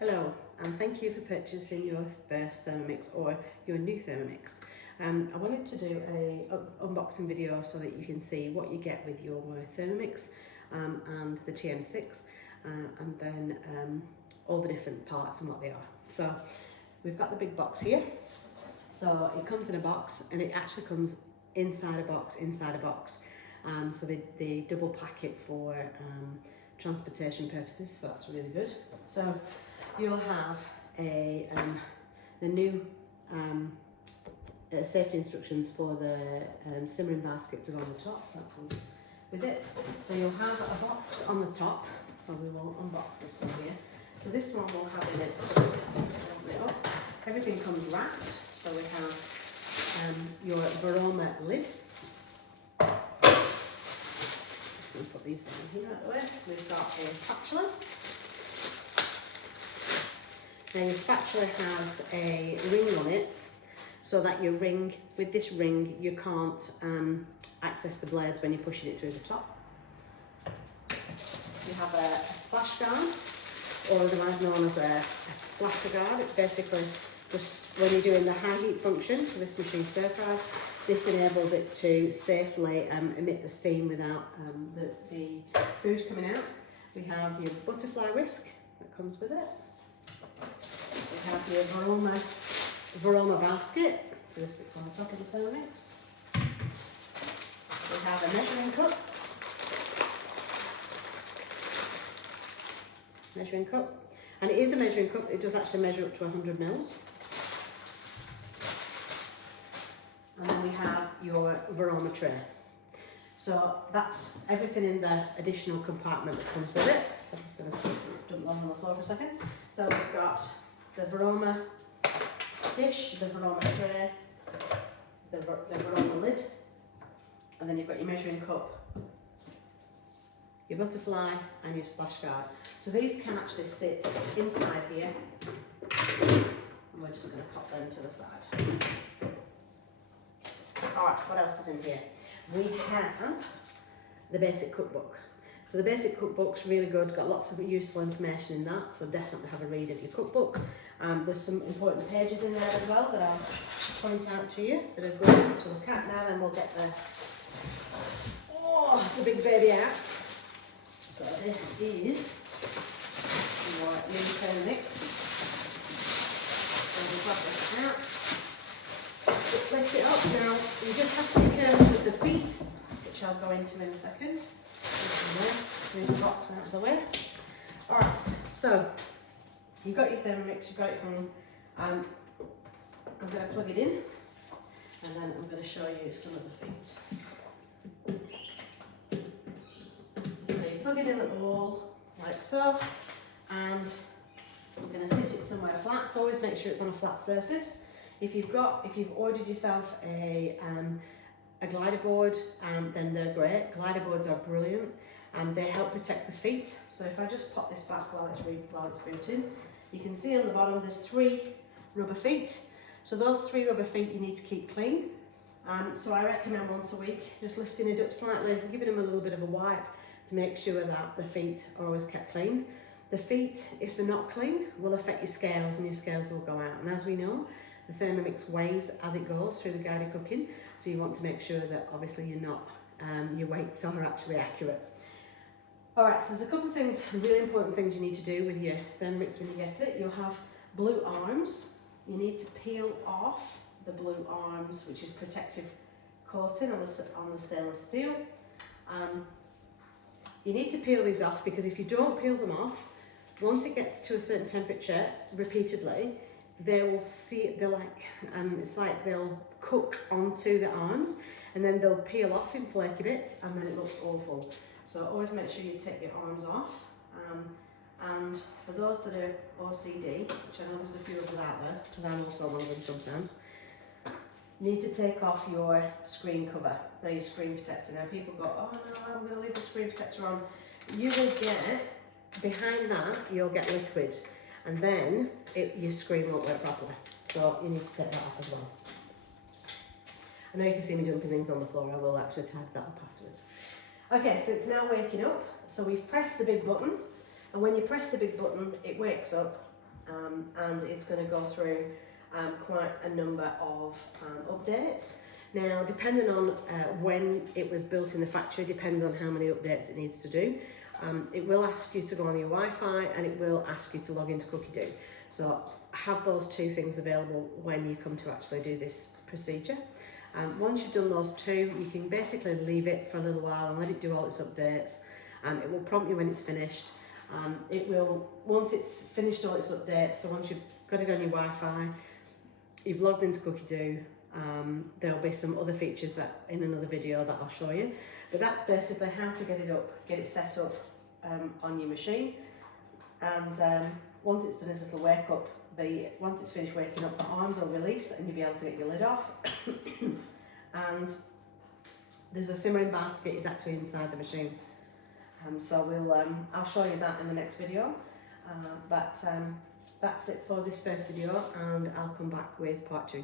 Hello, and thank you for purchasing your first Thermomix or your new Thermomix. I wanted to do a unboxing video so that you can see what you get with your Thermomix and the TM6 and then all the different parts and what they are. So we've got the big box here. So it comes in a box and it actually comes inside a box. So they double pack it for transportation purposes, so that's really good. So you'll have the new safety instructions for the simmering basket to go on the top, so that comes with it. So you'll have a box on the top, so we will unbox this one here. So this one will have in it, everything comes wrapped, so we have your Varoma lid. We'll put these down here out of the way. We've got a spatula. Now your spatula has a ring on it, so that your ring, with this ring, you can't access the blades when you're pushing it through the top. You have a splash guard, or otherwise known as a splatter guard. It basically, just when you're doing the high heat function, so this machine stir fries, this enables it to safely emit the steam without the food coming out. We have your butterfly whisk that comes with it. We have your Varoma basket, so this sits on the top of the Thermomix. We have a measuring cup, and it is a measuring cup. It does actually measure up to 100 mils. And then we have your Varoma tray. So that's everything in the additional compartment that comes with it. So I'm just going to dump that on the floor for a second. So we've got the Varoma dish, the Varoma tray, the Varoma lid, and then you've got your measuring cup, your butterfly, and your splash guard. So these can actually sit inside here, and we're just going to pop them to the side. Alright, what else is in here? We have the basic cookbook. So the basic cookbook's really good, got lots of useful information in that, so definitely have a read of your cookbook. There's some important pages in there as well that I'll point out to you that are good to look at. Now then we'll get the big baby out. So this is your new Thermomix. So we'll pop this out. Lift it up now. You just have to be careful with the feet, which I'll go into in a second. Move the box out of the way. Alright, so you've got your Thermomix, you've got it home. I'm going to plug it in, and then I'm going to show you some of the feet. So you plug it in at the wall, like so, and I'm going to sit it somewhere flat, so always make sure it's on a flat surface. If you've ordered yourself a glider board, then they're great. Glider boards are brilliant, and they help protect the feet. So if I just pop this back while it's booting, you can see on the bottom there's 3 rubber feet. So those 3 rubber feet you need to keep clean. So I recommend once a week, just lifting it up slightly, giving them a little bit of a wipe to make sure that the feet are always kept clean. The feet, if they're not clean, will affect your scales, and your scales will go out. And as we know, the Thermomix weighs as it goes through the guided cooking, so you want to make sure that obviously you're not, your weights are actually accurate. Alright, so there's a couple of things, really important things you need to do with your Thermomix when you get it. You'll have blue arms. You need to peel off the blue arms, which is protective coating on the stainless steel. You need to peel these off, because if you don't peel them off, once it gets to a certain temperature repeatedly, they will see, it's like they'll cook onto the arms, and then they'll peel off in flaky bits, and then it looks awful. So always make sure you take your arms off. And for those that are OCD, which I know there's a few of us out there, because I'm also one of them sometimes, you need to take off your screen cover, your screen protector. Now people go, oh no, I'm going to leave the screen protector on. You will get, behind that, you'll get liquid. And then your screen won't work properly. So you need to take that off as well. I know you can see me dumping things on the floor. I will actually tag that up afterwards. Okay, so it's now waking up. So we've pressed the big button, and when you press the big button, it wakes up, and it's going to go through quite a number of updates. Now, depending on when it was built in the factory, depends on how many updates it needs to do. It will ask you to go on your Wi-Fi, and it will ask you to log into CookieDo. So have those two things available when you come to actually do this procedure. Once you've done those two, you can basically leave it for a little while and let it do all its updates. It will prompt you when it's finished. It will, once it's finished all its updates, so once you've got it on your Wi-Fi, you've logged into CookieDo, there'll be some other features that in another video that I'll show you. But that's basically how to get it up, get it set up on your machine. And once it's done its little wake up, once it's finished waking up, the arms will release and you'll be able to get your lid off. And there's a simmering basket is actually inside the machine. So I'll show you that in the next video. But that's it for this first video, and I'll come back with part 2.